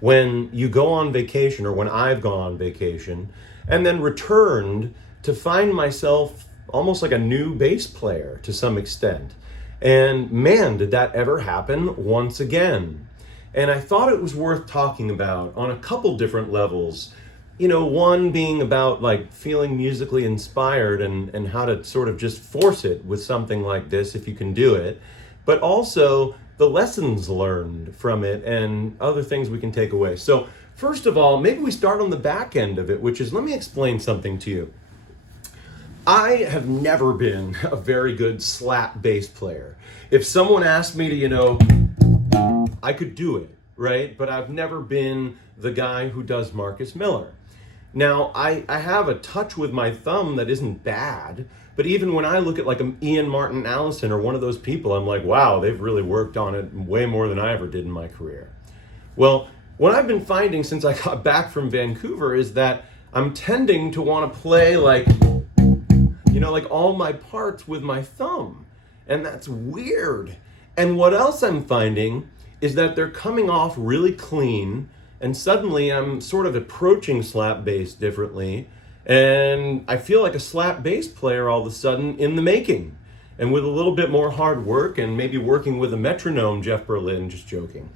when you go on vacation, or when I've gone on vacation and then returned to find myself almost like a new bass player to some extent. And man, did that ever happen once again. And I thought it was worth talking about on a couple different levels. One being about like feeling musically inspired and how to sort of just force it with something like this if you can do it, but also the lessons learned from it and other things we can take away. So first of all, maybe we start on the back end of it, which is, let me explain something to you. I have never been a very good slap bass player. If someone asked me to, I could do it, right? But I've never been the guy who does Marcus Miller. Now, I have a touch with my thumb that isn't bad, but even when I look at like an Ian Martin Allison or one of those people, I'm like, wow, they've really worked on it way more than I ever did in my career. Well, what I've been finding since I got back from Vancouver is that I'm tending to want to play like all my parts with my thumb. And that's weird. And what else I'm finding is that they're coming off really clean, and suddenly I'm sort of approaching slap bass differently, and I feel like a slap bass player all of a sudden in the making. And with a little bit more hard work and maybe working with a metronome, Jeff Berlin, just joking,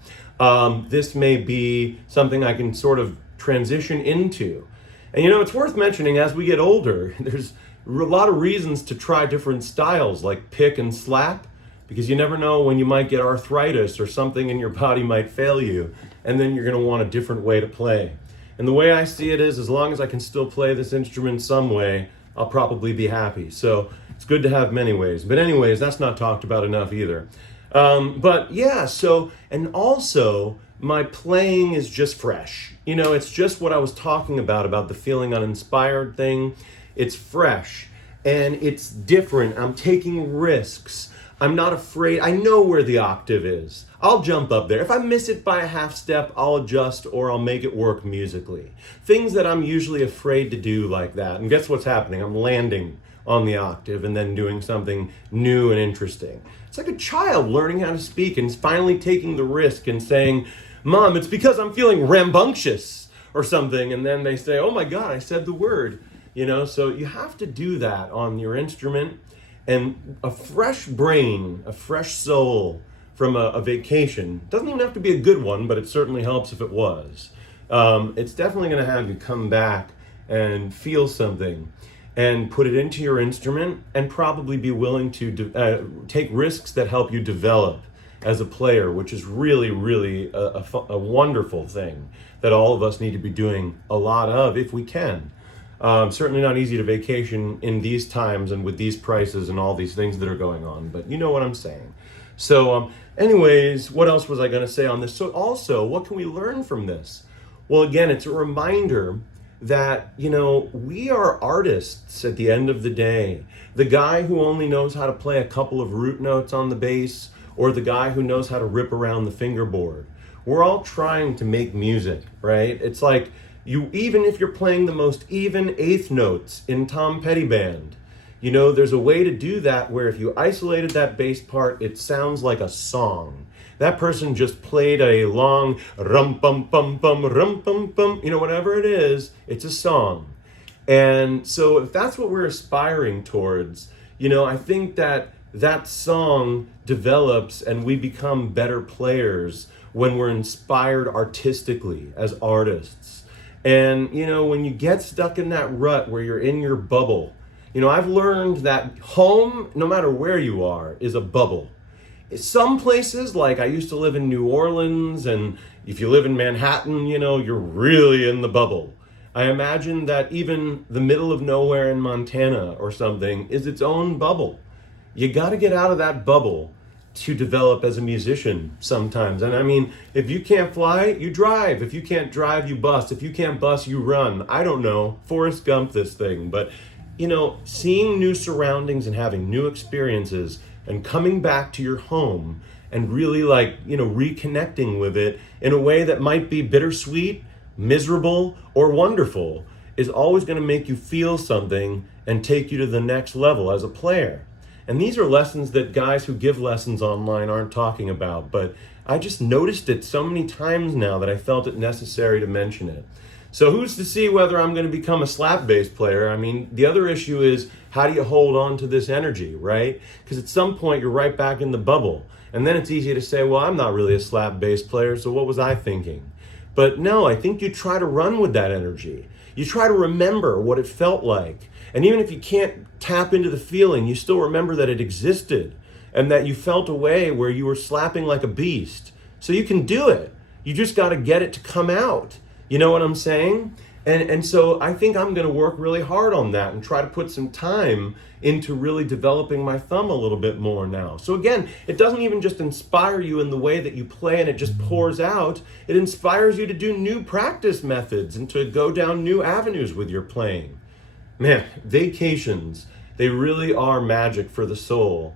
this may be something I can sort of transition into. And it's worth mentioning, as we get older, there's a lot of reasons to try different styles like pick and slap, because you never know when you might get arthritis or something in your body might fail you, and then you're going to want a different way to play. And the way I see it is, as long as I can still play this instrument some way, I'll probably be happy. So it's good to have many ways. But anyways, that's not talked about enough either. But yeah, and also my playing is just fresh. It's just what I was talking about the feeling uninspired thing. It's fresh and it's different. I'm taking risks. I'm not afraid. I know where the octave is. I'll jump up there. If I miss it by a half step, I'll adjust or I'll make it work musically. Things that I'm usually afraid to do like that. And guess what's happening? I'm landing on the octave and then doing something new and interesting. It's like a child learning how to speak and finally taking the risk and saying, Mom, it's because I'm feeling rambunctious or something. And then they say, oh my God, I said the word. So you have to do that on your instrument. And a fresh brain, a fresh soul from a vacation, doesn't even have to be a good one, but it certainly helps if it was. It's definitely going to have you come back and feel something and put it into your instrument, and probably be willing to take risks that help you develop as a player, which is really, really a wonderful thing that all of us need to be doing a lot of if we can. Certainly not easy to vacation in these times and with these prices and all these things that are going on, but you know what I'm saying. So anyways, what else was I going to say on this? So also, what can we learn from this? Well, again, it's a reminder that, we are artists at the end of the day. The guy who only knows how to play a couple of root notes on the bass, or the guy who knows how to rip around the fingerboard. We're all trying to make music, right? It's like, even if you're playing the most even eighth notes in Tom Petty Band, there's a way to do that where if you isolated that bass part, it sounds like a song. That person just played a long rum-pum-pum-pum, rum-pum-pum, whatever it is, it's a song. And so if that's what we're aspiring towards, I think that song develops and we become better players when we're inspired artistically as artists. And, when you get stuck in that rut where you're in your bubble, I've learned that home, no matter where you are, is a bubble. Some places, like I used to live in New Orleans, and if you live in Manhattan, you're really in the bubble. I imagine that even the middle of nowhere in Montana or something is its own bubble. You got to get out of that bubble to develop as a musician sometimes. And I mean, if you can't fly, you drive. If you can't drive, you bus. If you can't bus, you run. I don't know, Forrest Gump this thing. But, seeing new surroundings and having new experiences and coming back to your home and really reconnecting with it in a way that might be bittersweet, miserable, or wonderful is always going to make you feel something and take you to the next level as a player. And these are lessons that guys who give lessons online aren't talking about, but I just noticed it so many times now that I felt it necessary to mention it. So who's to see whether I'm going to become a slap bass player? I mean, the other issue is, how do you hold on to this energy, right? Because at some point you're right back in the bubble. And then it's easy to say, well, I'm not really a slap bass player, so what was I thinking? But no, I think you try to run with that energy. You try to remember what it felt like. And even if you can't tap into the feeling, you still remember that it existed and that you felt a way where you were slapping like a beast. So you can do it. You just got to get it to come out. You know what I'm saying? And so I think I'm going to work really hard on that and try to put some time into really developing my thumb a little bit more now. So again, it doesn't even just inspire you in the way that you play and it just pours out. It inspires you to do new practice methods and to go down new avenues with your playing. Man, vacations, they really are magic for the soul.